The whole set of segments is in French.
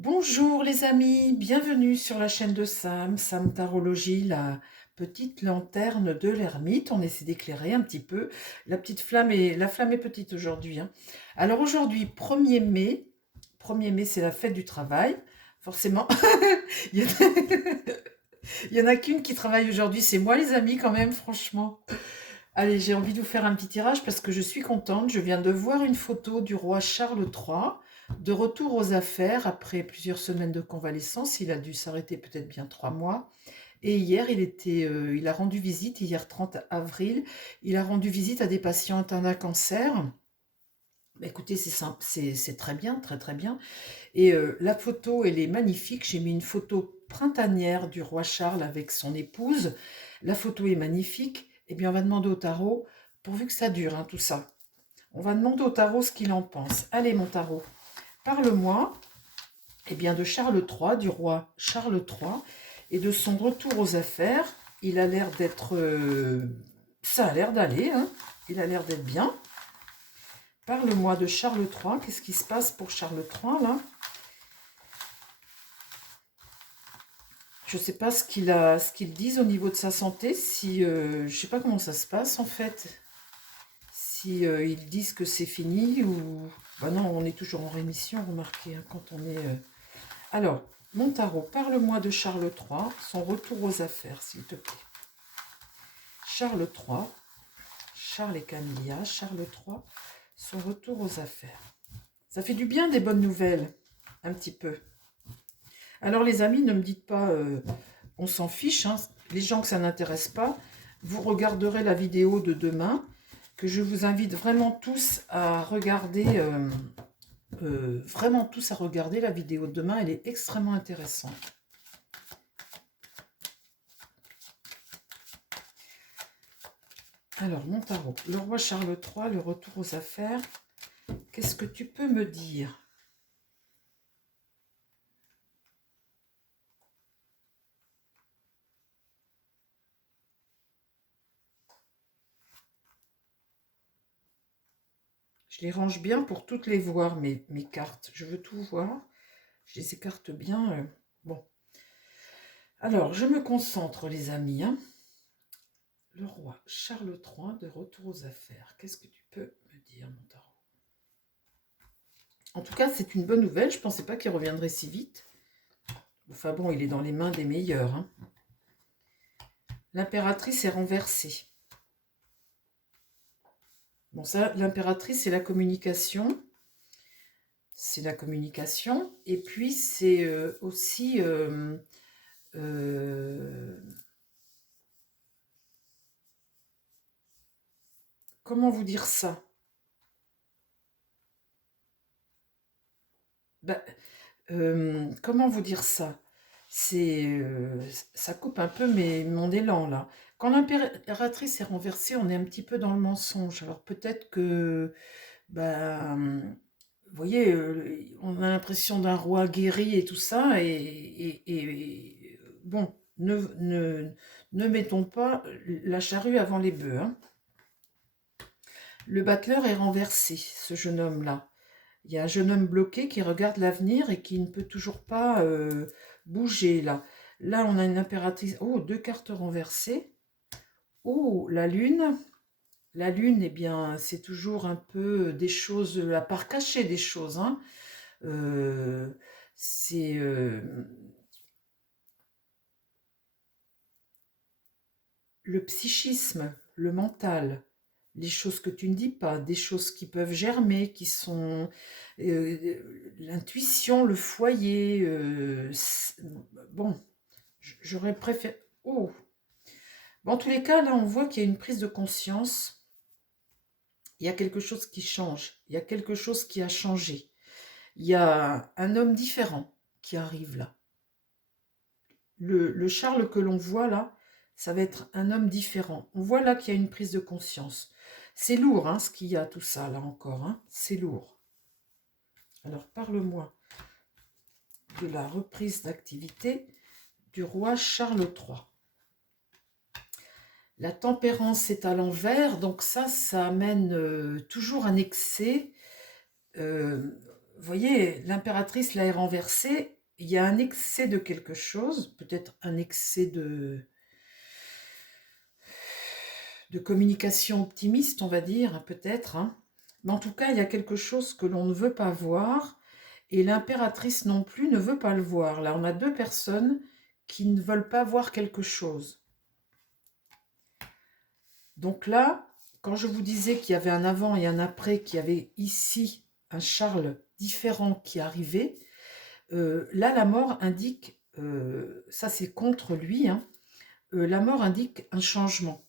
Bonjour les amis, bienvenue sur la chaîne de Sam Tarologie, la petite lanterne de l'ermite. On essaie d'éclairer un petit peu. La flamme est petite aujourd'hui, hein. Alors aujourd'hui, 1er mai, 1er mai c'est la fête du travail. Forcément, il y en a, il y en a qu'une qui travaille aujourd'hui, c'est moi les amis quand même, franchement. Allez, j'ai envie de vous faire un petit tirage parce que je suis contente. Je viens de voir une photo du roi Charles III, de retour aux affaires après plusieurs semaines de convalescence. Il a dû s'arrêter peut-être bien 3 mois. Et hier, il a rendu visite, hier 30 avril, il a rendu visite à des patients atteints d'un cancer. Bah, écoutez, c'est simple, c'est très bien, très très bien. Et la photo, elle est magnifique. J'ai mis une photo printanière du roi Charles avec son épouse. La photo est magnifique. Eh bien, on va demander au tarot, pourvu que ça dure, hein, tout ça. On va demander au tarot ce qu'il en pense. Allez, mon tarot, parle-moi eh bien, de Charles III, du roi Charles III, et de son retour aux affaires. Il a l'air d'être... ça a l'air d'aller, hein. Il a l'air d'être bien. Parle-moi de Charles III. Qu'est-ce qui se passe pour Charles III, là? Je ne sais pas ce qu'ils disent au niveau de sa santé, si je ne sais pas comment ça se passe en fait, si ils disent que c'est fini ou bah non, on est toujours en rémission, remarquez, hein, quand on est Alors, mon tarot, parle-moi de Charles III, son retour aux affaires, s'il te plaît. Charles III, Charles et Camilla, Charles III, son retour aux affaires. Ça fait du bien des bonnes nouvelles, un petit peu. Alors les amis, ne me dites pas on s'en fiche, hein. Les gens que ça n'intéresse pas, vous regarderez la vidéo de demain, que je vous invite vraiment tous à regarder, la vidéo de demain, elle est extrêmement intéressante. Alors, mon tarot, le roi Charles III, le retour aux affaires, qu'est-ce que tu peux me dire? Je les range bien pour toutes les voir, mes cartes. Je veux tout voir. Je les écarte bien. Bon. Alors, je me concentre, les amis, hein. Le roi Charles III de retour aux affaires. Qu'est-ce que tu peux me dire, mon tarot? En tout cas, c'est une bonne nouvelle. Je ne pensais pas qu'il reviendrait si vite. Enfin bon, il est dans les mains des meilleurs, hein. L'impératrice est renversée. Bon, ça, l'impératrice, c'est la communication. C'est la communication. Et puis, c'est aussi... comment vous dire ça? Bah, comment vous dire ça? C'est, ça coupe un peu mon élan là. Quand l'impératrice est renversée, on est un petit peu dans le mensonge. Alors peut-être que, bah, vous voyez, on a l'impression d'un roi guéri et tout ça, bon, ne mettons pas la charrue avant les bœufs, hein. Le battleur est renversé, ce jeune homme-là. Il y a un jeune homme bloqué qui regarde l'avenir et qui ne peut toujours pas bouger là. Là, on a une impératrice. Oh, deux cartes renversées. Oh, la lune. La lune, eh bien, c'est toujours un peu des choses, la part cachée des choses, hein. Euh, c'est le psychisme, le mental, les choses que tu ne dis pas, des choses qui peuvent germer, qui sont l'intuition, le foyer. Bon, j'aurais préféré. Oh, bon, en tous les cas, là, on voit qu'il y a une prise de conscience. Il y a quelque chose qui change. Il y a quelque chose qui a changé. Il y a un homme différent qui arrive là. Le Charles que l'on voit là, ça va être un homme différent. On voit là qu'il y a une prise de conscience. C'est lourd, hein, ce qu'il y a, tout ça, là encore, hein. C'est lourd. Alors, parle-moi de la reprise d'activité du roi Charles III. La tempérance est à l'envers, donc ça amène toujours un excès. vous voyez, l'impératrice là est renversée, il y a un excès de quelque chose, peut-être un excès de communication optimiste, on va dire, peut-être, hein. Mais en tout cas, il y a quelque chose que l'on ne veut pas voir, et l'impératrice non plus ne veut pas le voir. Là, on a deux personnes qui ne veulent pas voir quelque chose. Donc là, quand je vous disais qu'il y avait un avant et un après, qu'il y avait ici un Charles différent qui arrivait, là, la mort indique, ça c'est contre lui, hein, la mort indique un changement,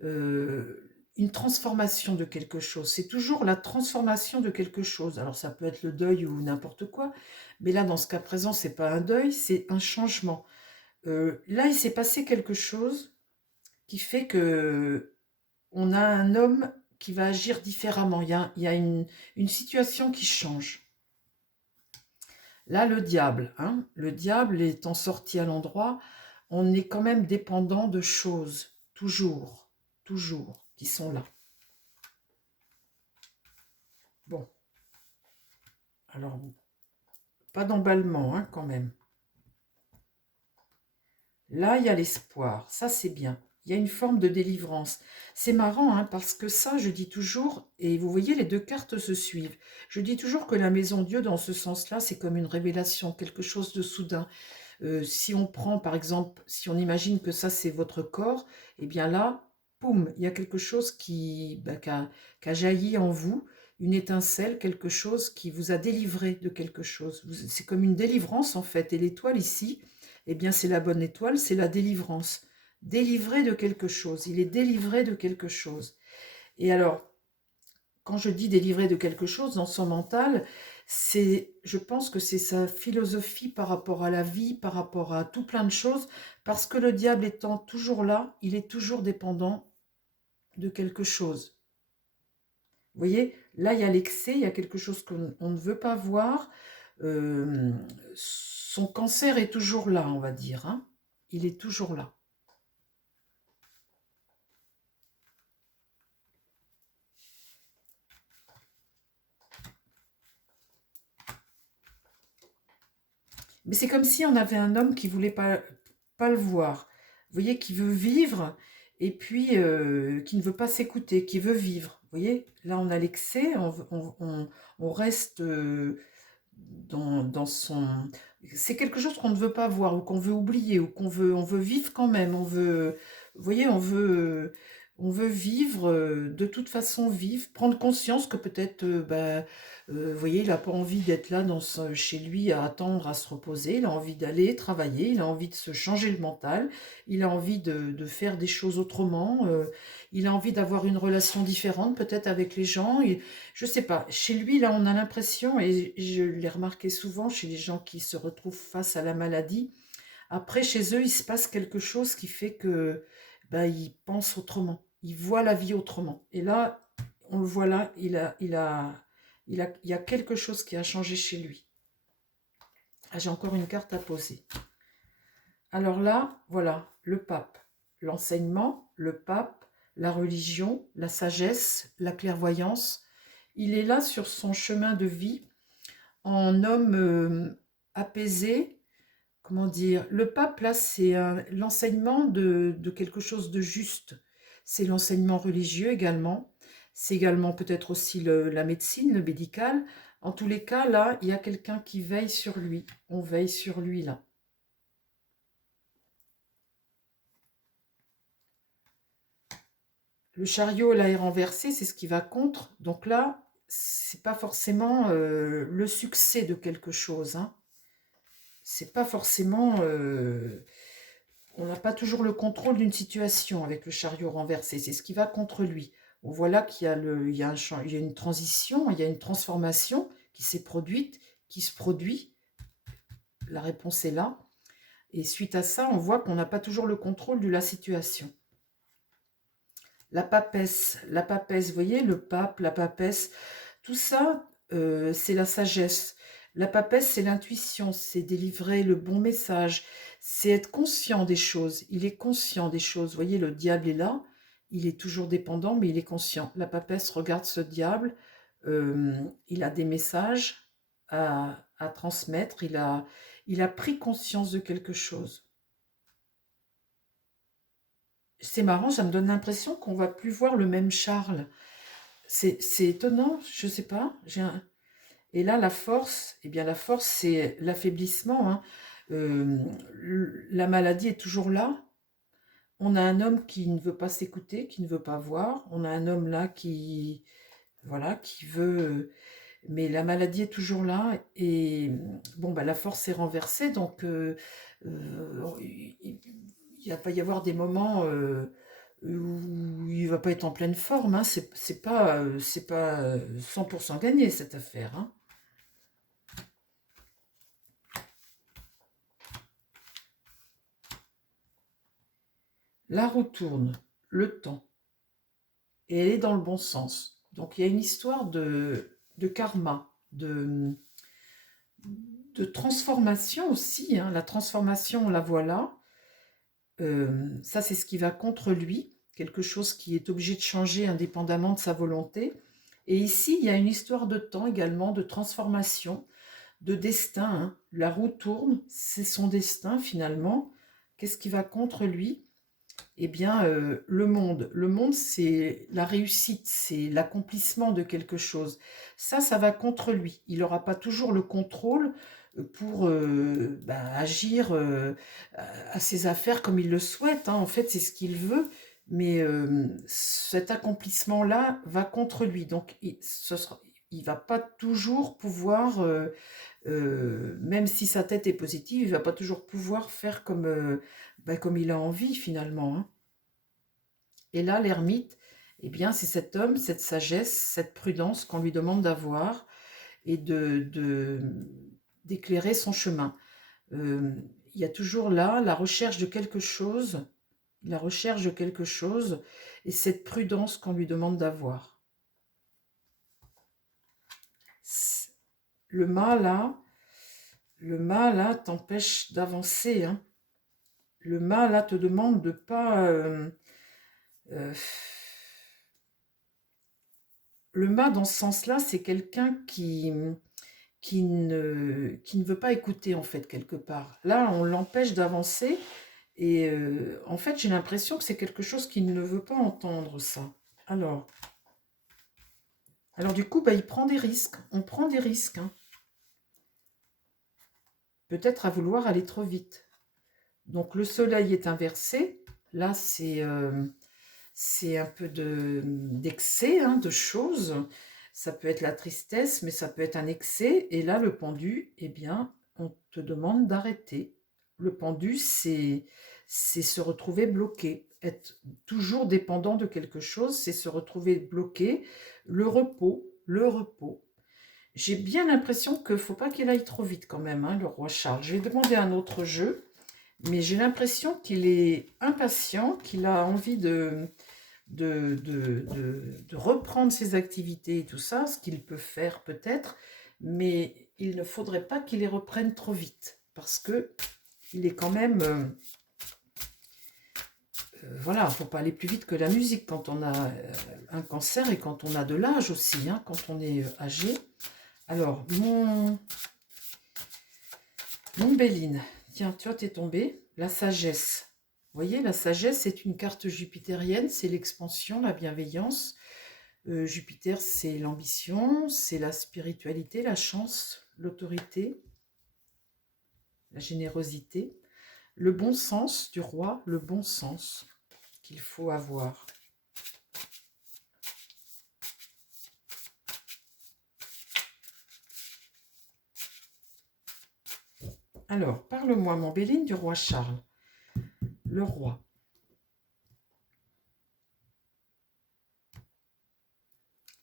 une transformation de quelque chose. C'est toujours la transformation de quelque chose. Alors ça peut être le deuil ou n'importe quoi, mais là, dans ce cas présent, c'est pas un deuil, c'est un changement. Là, il s'est passé quelque chose qui fait que on a un homme qui va agir différemment. Il y a une situation qui change. Là, le diable, hein, le diable étant sorti à l'endroit, on est quand même dépendant de choses, toujours, qui sont là. Bon, alors, pas d'emballement, hein, quand même. Là, il y a l'espoir, ça c'est bien. Il y a une forme de délivrance. C'est marrant, hein, parce que ça, je dis toujours, et vous voyez, les deux cartes se suivent. Je dis toujours que la maison Dieu, dans ce sens-là, c'est comme une révélation, quelque chose de soudain. Si on prend, par exemple, si on imagine que ça, c'est votre corps, eh bien là, poum, il y a quelque chose qui a jailli en vous, une étincelle, quelque chose qui vous a délivré de quelque chose. C'est comme une délivrance, en fait. Et l'étoile ici, eh bien, c'est la bonne étoile, c'est la délivrance. Délivré de quelque chose. Il est délivré de quelque chose. Et alors, quand je dis délivré de quelque chose dans son mental, je pense que c'est sa philosophie par rapport à la vie, par rapport à tout plein de choses, parce que le diable étant toujours là, il est toujours dépendant de quelque chose. Vous voyez, là, il y a l'excès, il y a quelque chose qu'on ne veut pas voir. Euh, Son cancer est toujours là, on va dire, hein. Il est toujours là. Mais c'est comme si on avait un homme qui voulait pas le voir. Vous voyez, qui veut vivre et puis qui ne veut pas s'écouter, qui veut vivre. Vous voyez, là on a l'excès, on reste dans son... C'est quelque chose qu'on ne veut pas voir ou qu'on veut oublier ou on veut vivre quand même. Vous voyez, on veut vivre, de toute façon vivre, prendre conscience que peut-être, vous voyez, il n'a pas envie d'être là chez lui à attendre, à se reposer. Il a envie d'aller travailler, il a envie de se changer le mental, il a envie de faire des choses autrement, il a envie d'avoir une relation différente peut-être avec les gens. Je sais pas, chez lui, là, on a l'impression, et je l'ai remarqué souvent chez les gens qui se retrouvent face à la maladie, après, chez eux, il se passe quelque chose qui fait que ils pensent autrement, ils voient la vie autrement. Et là, on le voit là, il y a quelque chose qui a changé chez lui. Ah, j'ai encore une carte à poser. Alors là, voilà, le pape, l'enseignement, le pape, la religion, la sagesse, la clairvoyance. Il est là sur son chemin de vie en homme apaisé. Comment dire, le pape, là, c'est l'enseignement de quelque chose de juste. C'est l'enseignement religieux également. C'est également peut-être aussi la médecine, le médical. En tous les cas, là, il y a quelqu'un qui veille sur lui. On veille sur lui, là. Le chariot, là, est renversé, c'est ce qui va contre. Donc là, c'est pas forcément le succès de quelque chose, hein. C'est pas forcément... on n'a pas toujours le contrôle d'une situation avec le chariot renversé. C'est ce qui va contre lui. On voit là qu'il y a, il y a une transition, il y a une transformation qui s'est produite, qui se produit. La réponse est là. Et suite à ça, on voit qu'on n'a pas toujours le contrôle de la situation. La papesse, vous voyez, le pape, la papesse, tout ça, c'est la sagesse. La papesse, c'est l'intuition, c'est délivrer le bon message, c'est être conscient des choses. Il est conscient des choses. Vous voyez, le diable est là, il est toujours dépendant, mais il est conscient. La papesse regarde ce diable, il a des messages, à transmettre, il a pris conscience de quelque chose. C'est marrant, ça me donne l'impression qu'on va plus voir le même Charles. C'est étonnant, je sais pas. Et là, la force, eh bien la force, c'est l'affaiblissement, hein. Euh, la maladie est toujours là. On a un homme qui ne veut pas s'écouter, qui ne veut pas voir. On a un homme là qui, voilà, qui veut, mais la maladie est toujours là. Et bon, bah, la force est renversée, donc il va y avoir des moments où il va pas être en pleine forme, hein. C'est pas 100% gagné cette affaire, hein. La roue tourne, le temps, et elle est dans le bon sens. Donc il y a une histoire de karma, de transformation aussi, hein. La transformation, la voilà. Ça, c'est ce qui va contre lui, quelque chose qui est obligé de changer indépendamment de sa volonté. Et ici, il y a une histoire de temps également, de transformation, de destin, hein. La roue tourne, c'est son destin finalement. Qu'est-ce qui va contre lui? Eh bien, le monde. Le monde, c'est la réussite, c'est l'accomplissement de quelque chose. Ça va contre lui. Il n'aura pas toujours le contrôle pour agir à ses affaires comme il le souhaite, hein. En fait, c'est ce qu'il veut, mais cet accomplissement-là va contre lui. Donc, il va pas toujours pouvoir, même si sa tête est positive, il va pas toujours pouvoir faire comme il a envie finalement, hein. Et là, l'ermite, eh bien, c'est cet homme, cette sagesse, cette prudence qu'on lui demande d'avoir et d'éclairer son chemin. Euh, il y a toujours là la recherche de quelque chose et cette prudence qu'on lui demande d'avoir. Le mal là t'empêche d'avancer, hein. Le mal là te demande de pas... euh, le mât, dans ce sens-là, c'est quelqu'un qui ne veut pas écouter, en fait, quelque part. Là, on l'empêche d'avancer, et en fait, j'ai l'impression que c'est quelque chose qu'il ne veut pas entendre, ça. Alors, alors du coup, bah, il prend des risques. On prend des risques, hein. Peut-être à vouloir aller trop vite. Donc, le soleil est inversé. Là, c'est un peu d'excès, hein, de choses. Ça peut être la tristesse, mais ça peut être un excès. Et là, le pendu, eh bien, on te demande d'arrêter. Le pendu, c'est se retrouver bloqué. Être toujours dépendant de quelque chose, c'est se retrouver bloqué. Le repos. J'ai bien l'impression qu'il ne faut pas qu'il aille trop vite quand même, hein, le roi Charles. Je vais demander un autre jeu, mais j'ai l'impression qu'il est impatient, qu'il a envie de reprendre ses activités et tout ça, ce qu'il peut faire peut-être, mais il ne faudrait pas qu'il les reprenne trop vite, parce que il est quand même... voilà, il ne faut pas aller plus vite que la musique quand on a un cancer et quand on a de l'âge aussi, hein, quand on est âgé. Alors, mon Béline, tiens, tu vois, t'es tombé. La sagesse. Vous voyez, la sagesse, c'est une carte jupitérienne, c'est l'expansion, la bienveillance. Jupiter, c'est l'ambition, c'est la spiritualité, la chance, l'autorité, la générosité. Le bon sens du roi, le bon sens qu'il faut avoir. Alors, parle-moi, mon Béline, du roi Charles. Le roi.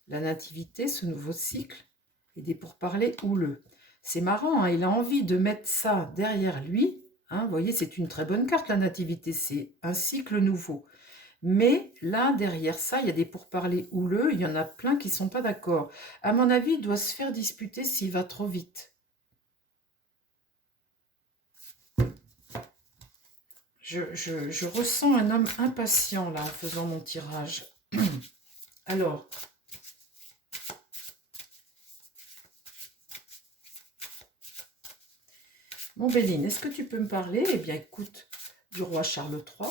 La nativité, ce nouveau cycle, et des pourparlers houleux. C'est marrant, hein, il a envie de mettre ça derrière lui. Hein, vous voyez, c'est une très bonne carte, la nativité, c'est un cycle nouveau. Mais là, derrière ça, il y a des pourparlers houleux, il y en a plein qui ne sont pas d'accord. À mon avis, il doit se faire disputer s'il va trop vite. Je ressens un homme impatient, là, en faisant mon tirage. Alors, Mon Béline, est-ce que tu peux me parler? Eh bien, écoute, du roi Charles III.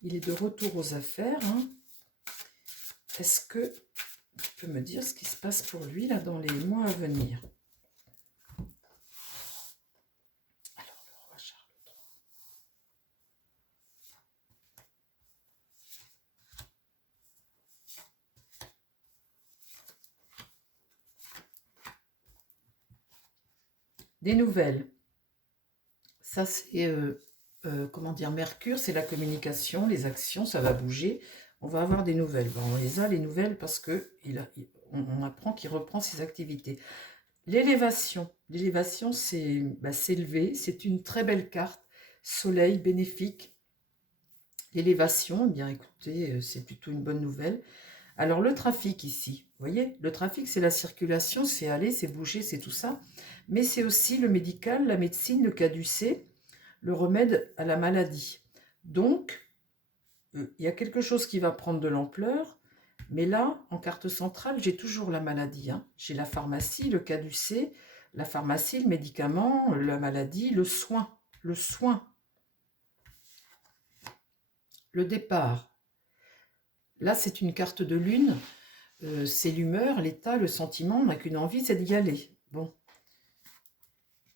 Il est de retour aux affaires, hein. Est-ce que tu peux me dire ce qui se passe pour lui, là, dans les mois à venir? Alors, le roi Charles III. Des nouvelles. Ça, c'est, comment dire, Mercure, c'est la communication, les actions, ça va bouger. On va avoir des nouvelles. Ben, on les a, les nouvelles, parce que on apprend qu'il reprend ses activités. L'élévation. L'élévation, c'est s'élever. C'est une très belle carte. Soleil, bénéfique. L'élévation, eh bien écoutez, c'est plutôt une bonne nouvelle. Alors le trafic ici, vous voyez, le trafic c'est la circulation, c'est aller, c'est bouger, c'est tout ça. Mais c'est aussi le médical, la médecine, le caducée, le remède à la maladie. Donc, il y a quelque chose qui va prendre de l'ampleur, mais là, en carte centrale, j'ai toujours la maladie, hein. J'ai la pharmacie, le caducée, la pharmacie, le médicament, la maladie, le soin. Le soin, le départ. Là, c'est une carte de lune, c'est l'humeur, l'état, le sentiment, on n'a qu'une envie, c'est d'y aller. Bon.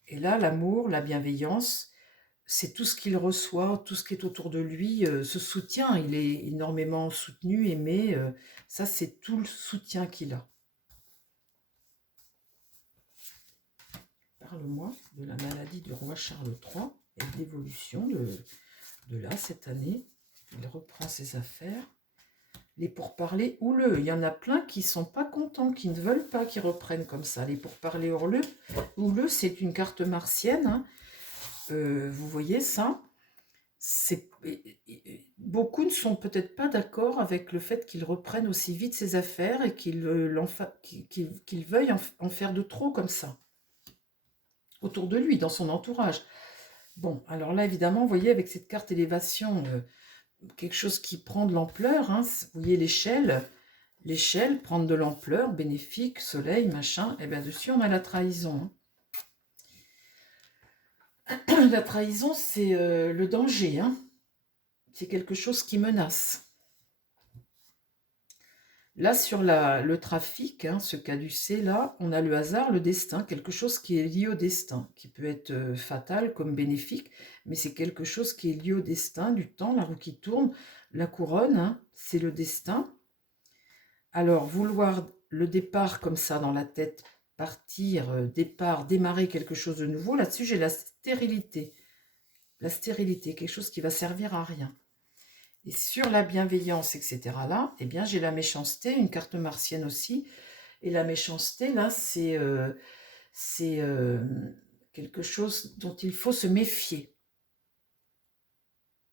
Et là, l'amour, la bienveillance, c'est tout ce qu'il reçoit, tout ce qui est autour de lui, ce soutien, il est énormément soutenu, aimé, ça c'est tout le soutien qu'il a. Parle-moi de la maladie du roi Charles III et de l'évolution de là, cette année. Il reprend ses affaires. Les pourparlers houleux, il y en a plein qui ne sont pas contents, qui ne veulent pas qu'ils reprennent comme ça. Les pourparlers houleux, c'est une carte martienne, hein. Vous voyez ça? Beaucoup ne sont peut-être pas d'accord avec le fait qu'il reprenne aussi vite ses affaires et qu'il veuille en faire de trop comme ça, autour de lui, dans son entourage. Bon, alors là, évidemment, vous voyez, avec cette carte élévation, quelque chose qui prend de l'ampleur, hein, vous voyez l'échelle prendre de l'ampleur, bénéfique, soleil, machin, et bien dessus on a la trahison, hein. La trahison, c'est le danger, hein. C'est quelque chose qui menace. Là, sur le trafic, hein, ce caducée là, on a le hasard, le destin, quelque chose qui est lié au destin, qui peut être fatal comme bénéfique, mais c'est quelque chose qui est lié au destin, du temps, la roue qui tourne, la couronne, hein, c'est le destin. Alors, vouloir le départ comme ça dans la tête, partir, départ, démarrer quelque chose de nouveau, là-dessus j'ai la stérilité. La stérilité, quelque chose qui va servir à rien. Et sur la bienveillance, etc., là, eh bien, j'ai la méchanceté, une carte martienne aussi. Et la méchanceté, là, c'est quelque chose dont il faut se méfier.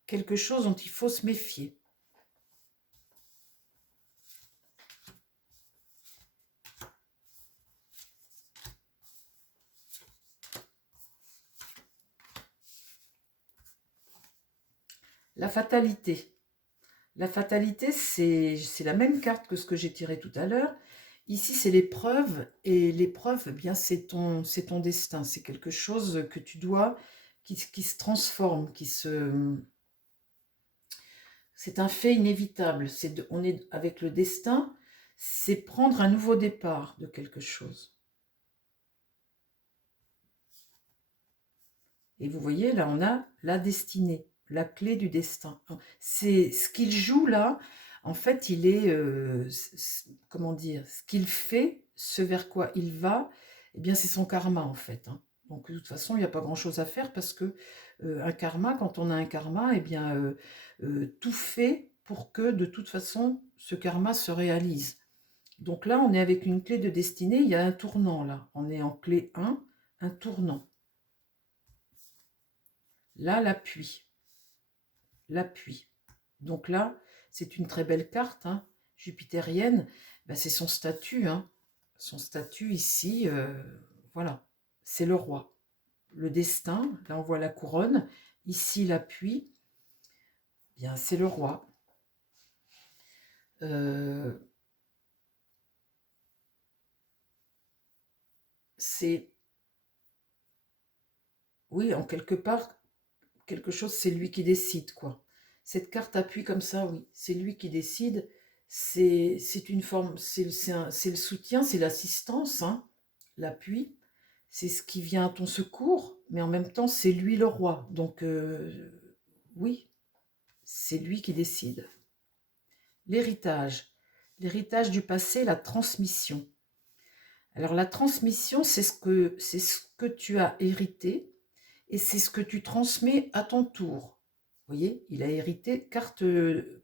Quelque chose dont il faut se méfier. La fatalité. La fatalité, c'est la même carte que ce que j'ai tiré tout à l'heure. Ici, c'est l'épreuve, et l'épreuve, eh bien, c'est ton destin. C'est quelque chose que tu dois, qui se transforme, c'est un fait inévitable. On est avec le destin, c'est prendre un nouveau départ de quelque chose. Et vous voyez, là, on a la destinée, la clé du destin. C'est ce qu'il joue là. En fait, il est, comment dire, ce qu'il fait, ce vers quoi il va, eh bien, c'est son karma en fait, hein. Donc, de toute façon, il n'y a pas grand-chose à faire parce que un karma, quand on a un karma, eh bien, tout fait pour que, de toute façon, ce karma se réalise. Donc là, on est avec une clé de destinée, il y a un tournant là. On est en clé un tournant. Là, l'appui. L'appui. Donc là, c'est une très belle carte, hein, jupitérienne. Ben, c'est son statut, hein. Son statut ici, voilà, c'est le roi. Le destin, là on voit la couronne. Ici, l'appui, bien c'est le roi. C'est oui, en quelque part, quelque chose, c'est lui qui décide, quoi. Cette carte appuie comme ça, oui, c'est lui qui décide. C'est une forme, c'est le soutien, c'est l'assistance, hein, l'appui. C'est ce qui vient à ton secours, mais en même temps, c'est lui le roi. Donc, oui, c'est lui qui décide. L'héritage. L'héritage du passé, la transmission. Alors, la transmission, c'est ce que tu as hérité et c'est ce que tu transmets à ton tour. Vous voyez, il a hérité carte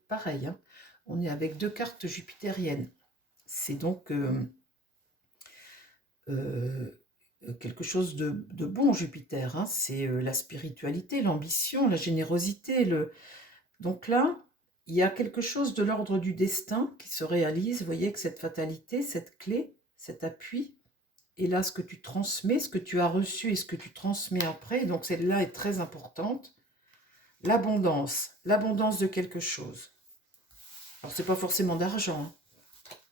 pareille, hein. On est avec 2 cartes jupitériennes. C'est donc quelque chose de bon, Jupiter, hein. C'est la spiritualité, l'ambition, la générosité. Donc là, il y a quelque chose de l'ordre du destin qui se réalise. Vous voyez que cette fatalité, cette clé, cet appui, et là, ce que tu transmets, ce que tu as reçu et ce que tu transmets après, donc celle-là est très importante. L'abondance de quelque chose. Alors, c'est pas forcément d'argent, hein.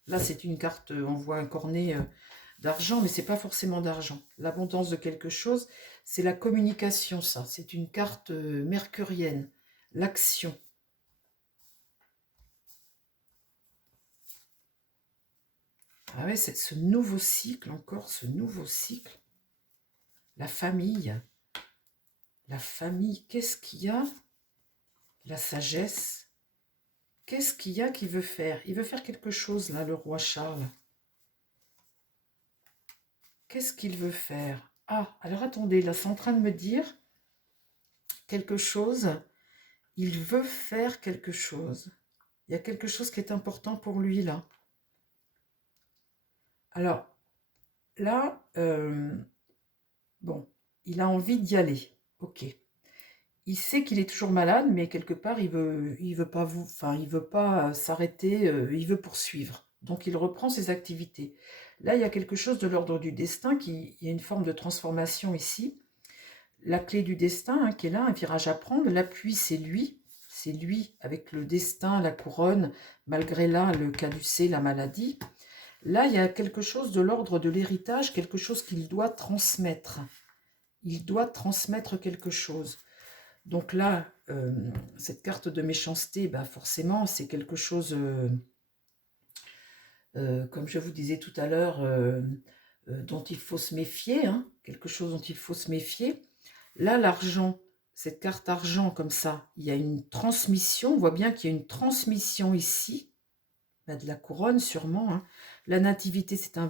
Là, c'est une carte, on voit un cornet d'argent, mais c'est pas forcément d'argent. L'abondance de quelque chose, c'est la communication, ça. C'est une carte mercurienne, l'action. Ah ouais, c'est ce nouveau cycle, encore ce nouveau cycle. La famille. La famille, qu'est-ce qu'il y a? La sagesse. Qu'est-ce qu'il y a qu'il veut faire? Il veut faire quelque chose, là, le roi Charles. Qu'est-ce qu'il veut faire? Ah, alors attendez, là, c'est en train de me dire quelque chose. Il veut faire quelque chose. Il y a quelque chose qui est important pour lui, là. Alors, là, bon, il a envie d'y aller. Ok. Il sait qu'il est toujours malade, mais quelque part, il veut pas enfin, il veut pas s'arrêter, il veut poursuivre. Donc, il reprend ses activités. Là, il y a quelque chose de l'ordre du destin, il y a une forme de transformation ici. La clé du destin, hein, qui est là, un virage à prendre. L'appui, c'est lui. C'est lui avec le destin, la couronne, malgré là, le caducée, la maladie. Là, il y a quelque chose de l'ordre de l'héritage, quelque chose qu'il doit transmettre. Il doit transmettre quelque chose. Donc là, cette carte de méchanceté, bah forcément, c'est quelque chose, comme je vous disais tout à l'heure, dont il faut se méfier, hein, quelque chose dont il faut se méfier. Là, l'argent, cette carte argent comme ça, il y a une transmission, on voit bien qu'il y a une transmission ici, bah, de la couronne sûrement, hein. La nativité, c'est un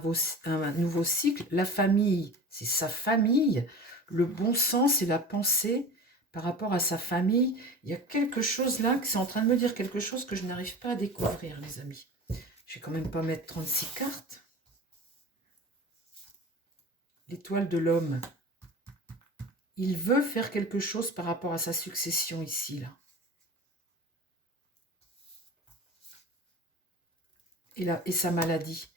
nouveau cycle. La famille, c'est sa famille. Le bon sens et la pensée par rapport à sa famille. Il y a quelque chose là, que c'est en train de me dire quelque chose que je n'arrive pas à découvrir, les amis. Je vais quand même pas mettre 36 cartes. L'étoile de l'homme. Il veut faire quelque chose par rapport à sa succession ici, là. Et sa maladie.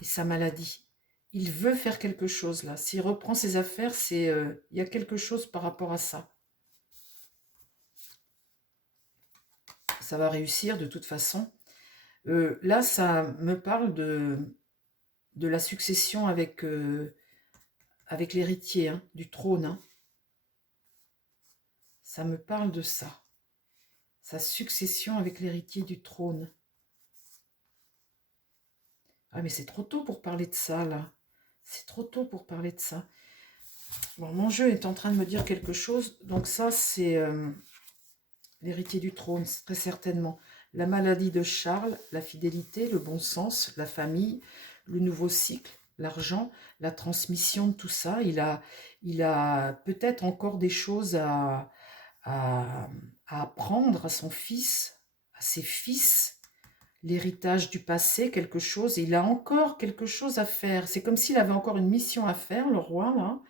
Et sa maladie. Il veut faire quelque chose, là. S'il reprend ses affaires, il y a quelque chose par rapport à ça. Ça va réussir de toute façon. Là, ça me parle de la succession avec l'héritier, hein, du trône, hein. Ça me parle de ça. Sa succession avec l'héritier du trône. Ah, mais c'est trop tôt pour parler de ça, là. C'est trop tôt pour parler de ça. Bon, mon jeu est en train de me dire quelque chose. Donc ça, c'est l'héritier du trône, très certainement. La maladie de Charles, la fidélité, le bon sens, la famille, le nouveau cycle, l'argent, la transmission de tout ça. Il a peut-être encore des choses à apprendre à son fils, à ses fils, l'héritage du passé, quelque chose. Il a encore quelque chose à faire. C'est comme s'il avait encore une mission à faire, le roi, là.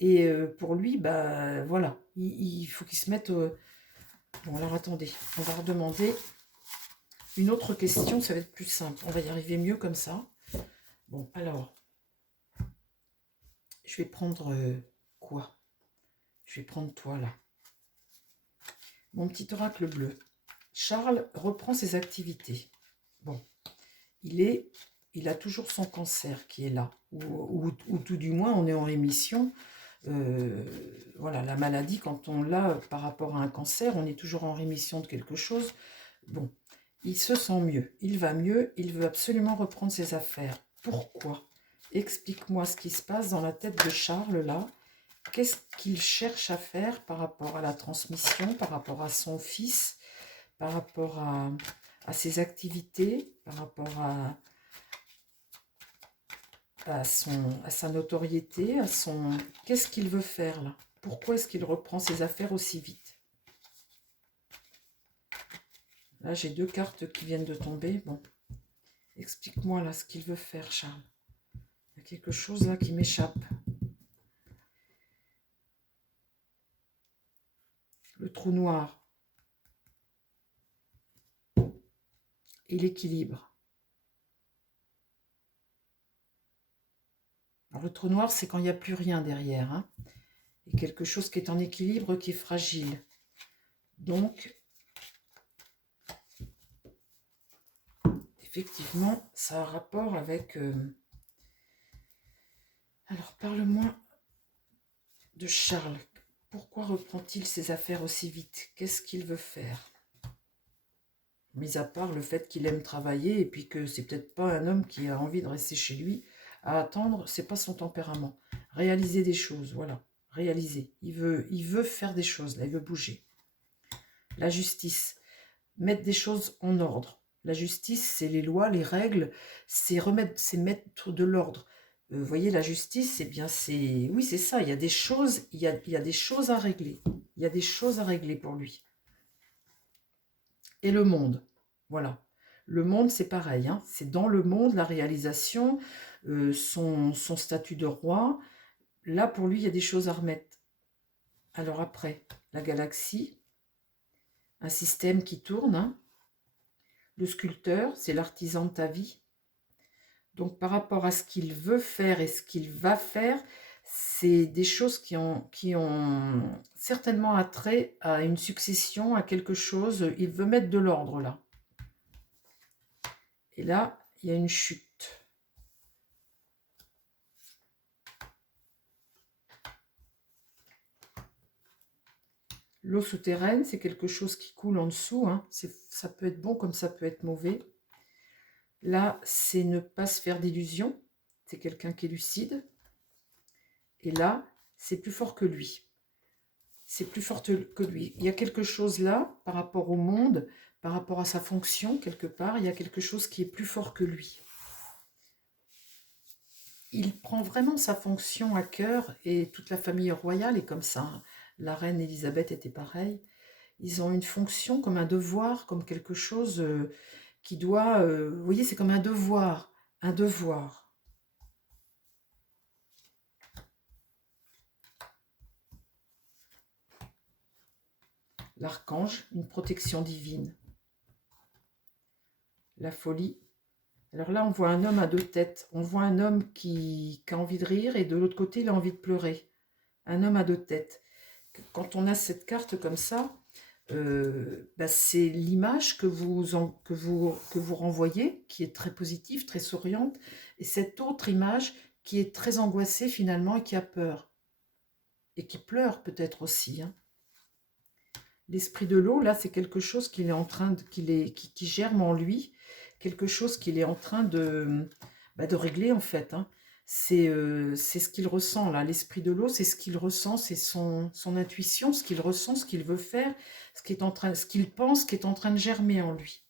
Et pour lui, bah voilà, il faut qu'il se mette... Bon, alors attendez, on va redemander une autre question, ça va être plus simple. On va y arriver mieux comme ça. Bon, alors, je vais prendre quoi? Je vais prendre toi, là. Mon petit oracle bleu. Charles reprend ses activités. Bon, il a toujours son cancer qui est là. Ou tout du moins, on est en rémission. Voilà, la maladie, quand on l'a par rapport à un cancer, on est toujours en rémission de quelque chose. Bon, il se sent mieux, il va mieux, il veut absolument reprendre ses affaires. Pourquoi? Explique-moi ce qui se passe dans la tête de Charles, là. Qu'est-ce qu'il cherche à faire par rapport à la transmission, par rapport à son fils, par rapport à ses activités, par rapport à sa notoriété, à son... Qu'est-ce qu'il veut faire là? Pourquoi est-ce qu'il reprend ses affaires aussi vite? Là, j'ai 2 cartes qui viennent de tomber. Bon, explique-moi là ce qu'il veut faire, Charles. Il y a quelque chose là qui m'échappe. Le trou noir. Et l'équilibre. Alors, le trou noir, c'est quand il n'y a plus rien derrière. Hein, et quelque chose qui est en équilibre, qui est fragile. Donc, effectivement, ça a un rapport avec... Alors, parle-moi de Charles. Pourquoi reprend-il ses affaires aussi vite? Qu'est-ce qu'il veut faire? Mis à part le fait qu'il aime travailler et puis que c'est peut-être pas un homme qui a envie de rester chez lui à attendre, c'est pas son tempérament. Réaliser des choses, voilà. Réaliser. Il veut faire des choses, là, il veut bouger. La justice. Mettre des choses en ordre. La justice, c'est les lois, les règles, c'est mettre de l'ordre. Vous voyez, la justice, eh bien, c'est... Oui, c'est ça, il y a des choses, il y a des choses à régler. Il y a des choses à régler pour lui. Et le monde, voilà. Le monde, c'est pareil, hein. C'est dans le monde, la réalisation, son statut de roi. Là, pour lui, il y a des choses à remettre. Alors après, la galaxie, un système qui tourne, hein. Le sculpteur, c'est l'artisan de ta vie. Donc, par rapport à ce qu'il veut faire et ce qu'il va faire, c'est des choses qui ont certainement attrait à une succession, à quelque chose. Il veut mettre de l'ordre là. Et là, il y a une chute. L'eau souterraine, c'est quelque chose qui coule en dessous. Hein. Ça peut être bon comme ça peut être mauvais. Là, c'est ne pas se faire d'illusions. C'est quelqu'un qui est lucide. Et là, c'est plus fort que lui. C'est plus fort que lui. Il y a quelque chose là, par rapport au monde, par rapport à sa fonction, quelque part, il y a quelque chose qui est plus fort que lui. Il prend vraiment sa fonction à cœur, et toute la famille royale est comme ça. La reine Elisabeth était pareille. Ils ont une fonction comme un devoir, comme quelque chose qui doit... vous voyez, c'est comme un devoir. Un devoir. L'archange, une protection divine. La folie. Alors là, on voit un homme à 2 têtes. On voit un homme qui a envie de rire et de l'autre côté, il a envie de pleurer. Un homme à 2 têtes. Quand on a cette carte comme ça, c'est l'image que vous renvoyez, qui est très positive, très souriante, et cette autre image qui est très angoissée finalement et qui a peur. Et qui pleure peut-être aussi. Hein. L'esprit de l'eau, là, c'est quelque chose qu'il est en train de, qui germe en lui, quelque chose qu'il est en train de régler en fait. Hein. C'est ce qu'il ressent là. L'esprit de l'eau, c'est ce qu'il ressent, c'est son intuition, ce qu'il ressent, ce qu'il veut faire, ce qu'il pense qui est en train de germer en lui.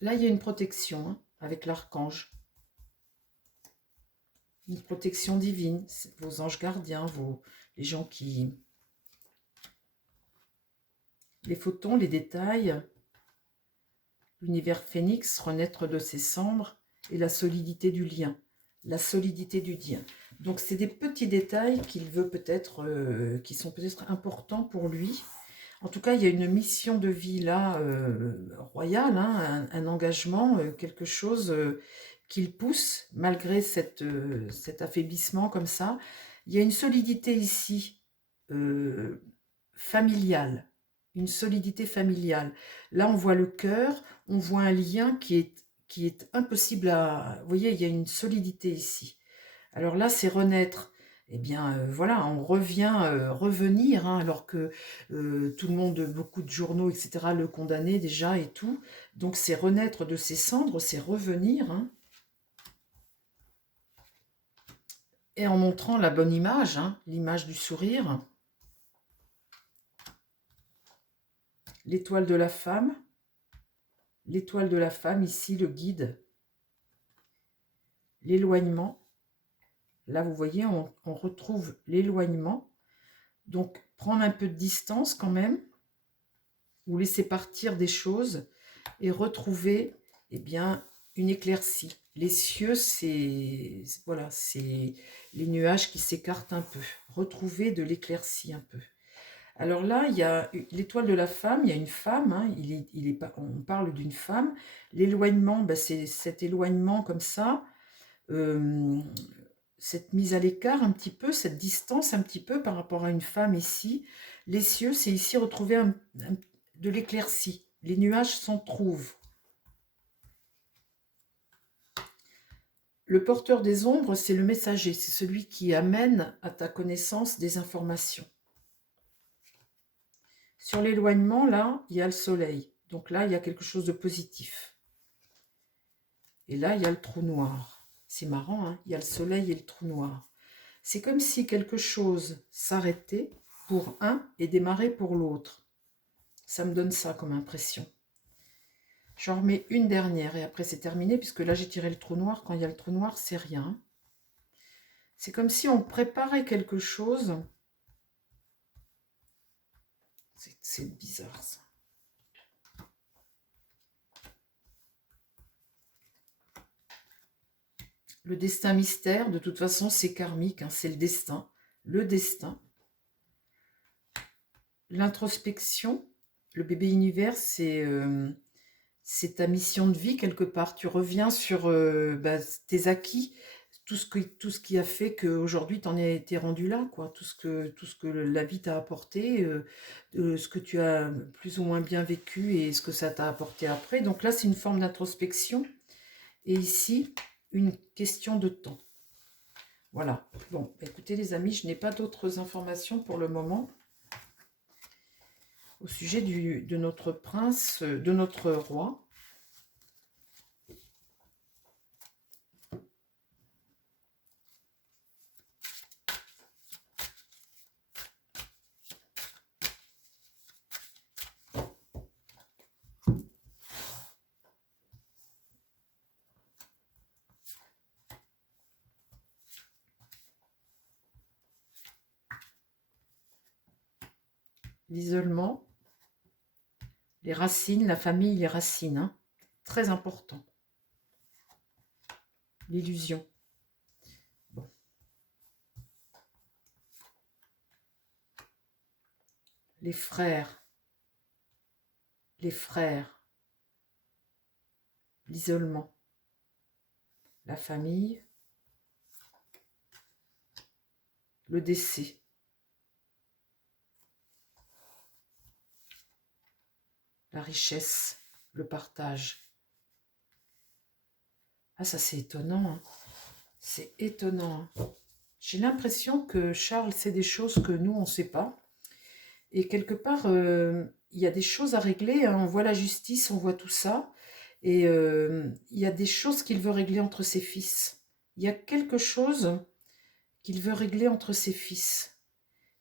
Là, il y a une protection hein, avec l'archange. Une protection divine, vos anges gardiens, les gens qui... Les photons, les détails, l'univers phénix, renaître de ses cendres et la solidité du lien. La solidité du lien. Donc, c'est des petits détails qu'il veut peut-être, qui sont peut-être importants pour lui. En tout cas, il y a une mission de vie là, royale, hein, un engagement, quelque chose qu'il pousse malgré cet affaiblissement comme ça. Il y a une solidité ici, familiale. Une solidité familiale. Là, on voit le cœur, on voit un lien qui est impossible à... Vous voyez, il y a une solidité ici. Alors là, c'est renaître. eh bien, voilà, on revient, revenir, hein, alors que tout le monde, beaucoup de journaux, etc., le condamnaient déjà et tout. Donc, c'est renaître de ses cendres, c'est revenir, hein, et en montrant la bonne image, hein, l'image du sourire, l'étoile de la femme. L'étoile de la femme, ici, le guide, l'éloignement. Là, vous voyez, on retrouve l'éloignement. Donc, prendre un peu de distance quand même, ou laisser partir des choses et retrouver, eh bien, une éclaircie. Les cieux, c'est voilà, c'est les nuages qui s'écartent un peu. Retrouver de l'éclaircie un peu. Alors là, il y a l'étoile de la femme, il y a une femme, hein, on parle d'une femme. L'éloignement, ben, c'est cet éloignement comme ça, euh, cette mise à l'écart un petit peu, cette distance un petit peu par rapport à une femme ici. Les cieux, c'est ici retrouver de l'éclaircie. Les nuages s'en trouvent. Le porteur des ombres, c'est le messager, c'est celui qui amène à ta connaissance des informations. Sur l'éloignement, là, il y a le soleil. Donc là, il y a quelque chose de positif. Et là, il y a le trou noir. C'est marrant, hein, il y a le soleil et le trou noir. C'est comme si quelque chose s'arrêtait pour un et démarrait pour l'autre. Ça me donne ça comme impression. J'en remets une dernière et après c'est terminé, puisque là j'ai tiré le trou noir. Quand il y a le trou noir, c'est rien. C'est comme si on préparait quelque chose. C'est bizarre ça. Le destin mystère, de toute façon, c'est karmique, hein, c'est le destin. Le destin. L'introspection, le bébé univers, c'est ta mission de vie quelque part. Tu reviens sur tes acquis, tout ce qui a fait qu'aujourd'hui tu en es été rendu là, quoi. Tout ce que la vie t'a apporté, ce que tu as plus ou moins bien vécu et ce que ça t'a apporté après. Donc là, c'est une forme d'introspection. Et ici, une question de temps. Voilà. Bon, écoutez les amis, je n'ai pas d'autres informations pour le moment au sujet de notre prince, de notre roi. L'isolement, les racines, la famille, les racines, hein, très important. L'illusion. Bon. Les frères, l'isolement, la famille, le décès, la richesse, le partage. Ah, ça c'est étonnant, hein. C'est étonnant. Hein. J'ai l'impression que Charles sait des choses que nous, on ne sait pas. Et quelque part, il y a des choses à régler. Hein. On voit la justice, on voit tout ça. Et il y a des choses qu'il veut régler entre ses fils. Il y a quelque chose qu'il veut régler entre ses fils.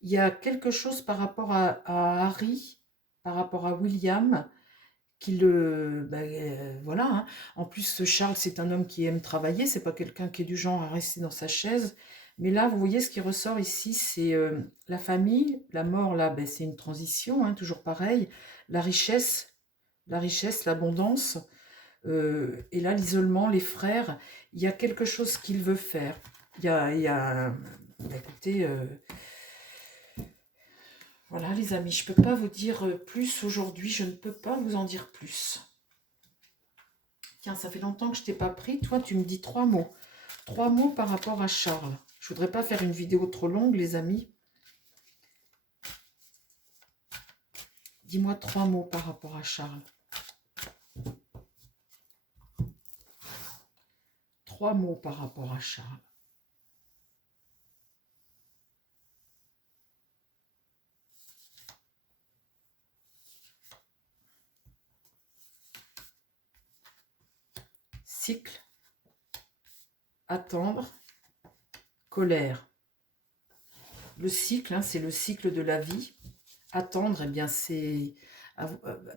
Il y a quelque chose par rapport à Harry, par rapport à William, voilà. Hein. En plus, Charles, c'est un homme qui aime travailler. C'est pas quelqu'un qui est du genre à rester dans sa chaise. Mais là, vous voyez, ce qui ressort ici, c'est la famille, la mort. Là, ben, c'est une transition, hein, toujours pareil. La richesse, l'abondance. Et là, l'isolement, les frères. Il y a quelque chose qu'il veut faire. Écoutez. Voilà les amis, je ne peux pas vous dire plus aujourd'hui, je ne peux pas vous en dire plus. Tiens, ça fait longtemps que je t'ai pas pris, toi tu me dis 3 mots. 3 mots par rapport à Charles. Je voudrais pas faire une vidéo trop longue les amis. Dis-moi 3 mots par rapport à Charles. 3 mots par rapport à Charles. cycle, attendre, colère. Le cycle, hein, c'est le cycle de la vie. Attendre, eh bien, c'est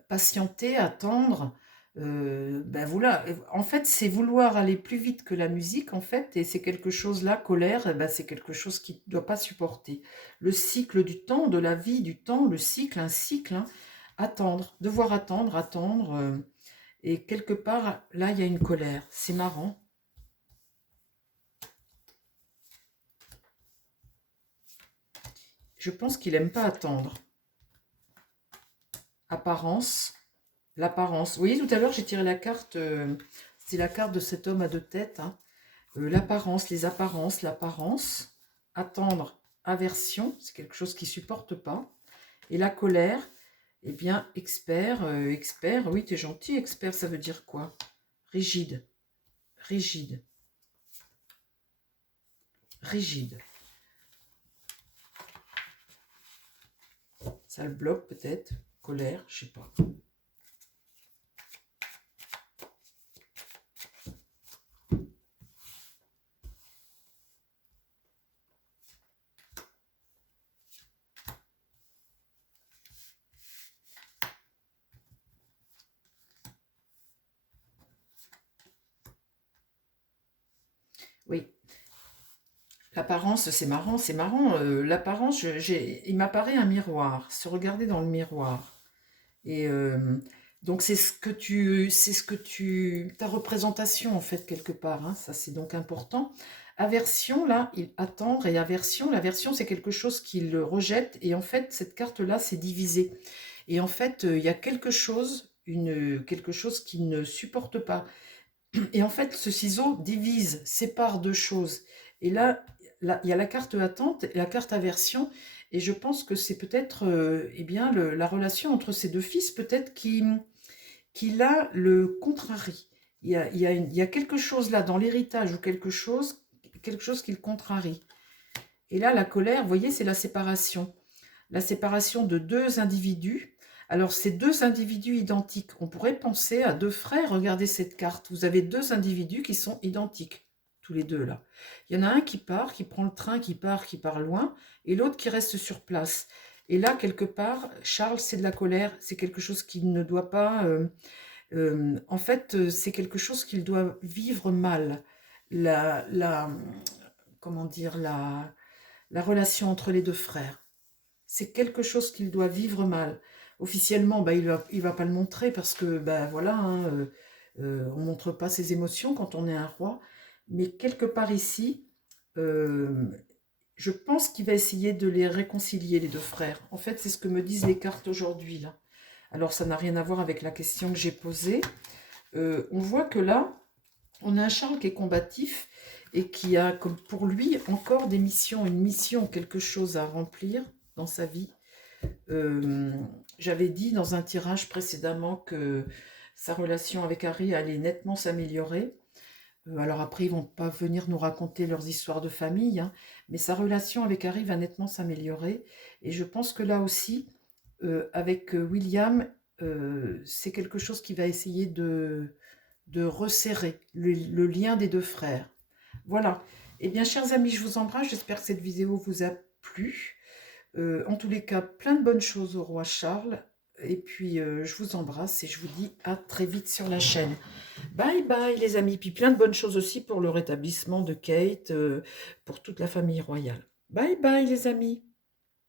patienter, attendre. Ben voilà. En fait, c'est vouloir aller plus vite que la musique, en fait, et c'est quelque chose là, colère, eh ben, c'est quelque chose qui ne doit pas supporter. Le cycle du temps, de la vie, du temps, le cycle, un cycle, hein, attendre, devoir attendre, attendre. Et quelque part, là, il y a une colère. C'est marrant. Je pense qu'il n'aime pas attendre. Apparence. L'apparence. Vous voyez, tout à l'heure, j'ai tiré la carte. C'est la carte de cet homme à deux têtes. Hein. L'apparence, les apparences, l'apparence. Attendre, aversion. C'est quelque chose qu'il ne supporte pas. Et la colère, eh bien, expert. Expert, oui, t'es gentil. Expert, ça veut dire quoi? Rigide. Rigide. Rigide. Ça le bloque peut-être. Colère, je sais pas. Oui. L'apparence, c'est marrant, c'est marrant. L'apparence, il m'apparaît un miroir. Se regarder dans le miroir. Et donc c'est ce que ta représentation en fait quelque part. Hein, ça c'est donc important. Aversion là, attendre et aversion. L'aversion c'est quelque chose qu'il rejette et en fait cette carte là c'est divisé. Et en fait il y a quelque chose qu'il ne supporte pas. Et en fait ce ciseau divise, sépare deux choses. Et là il y a la carte attente et la carte aversion. Et je pense que c'est peut-être eh bien, la relation entre ces deux fils, peut-être qui là le contrarie. Il y a quelque chose là dans l'héritage ou quelque chose qui le contrarie. Et là, la colère, vous voyez, c'est la séparation. La séparation de deux individus. Alors, ces deux individus identiques, on pourrait penser à deux frères. Regardez cette carte. Vous avez deux individus qui sont identiques, tous les deux là. Il y en a un qui part, qui prend le train, qui part loin, et l'autre qui reste sur place. Et là, quelque part, Charles, c'est de la colère. C'est quelque chose qu'il ne doit pas... en fait, c'est quelque chose qu'il doit vivre mal. La, comment dire, la relation entre les deux frères. C'est quelque chose qu'il doit vivre mal. Officiellement, bah, il va pas le montrer parce que, bah, voilà, hein, on montre pas ses émotions quand on est un roi. Mais quelque part ici, euh, je pense qu'il va essayer de les réconcilier, les deux frères. En fait, c'est ce que me disent les cartes aujourd'hui, là. Alors, ça n'a rien à voir avec la question que j'ai posée. On voit que là, on a un Charles qui est combatif et qui a, comme pour lui, encore des missions, une mission, quelque chose à remplir dans sa vie. J'avais dit dans un tirage précédemment que sa relation avec Harry allait nettement s'améliorer. Alors après, ils vont pas venir nous raconter leurs histoires de famille, hein, mais sa relation avec Harry va nettement s'améliorer. Et je pense que là aussi, avec William, c'est quelque chose qui va essayer de resserrer le lien des deux frères. Voilà. Eh bien, chers amis, je vous embrasse. J'espère que cette vidéo vous a plu. En tous les cas, plein de bonnes choses au roi Charles. Et puis, je vous embrasse et je vous dis à très vite sur la chaîne. Bye bye les amis. Puis plein de bonnes choses aussi pour le rétablissement de Kate, pour toute la famille royale. Bye bye les amis.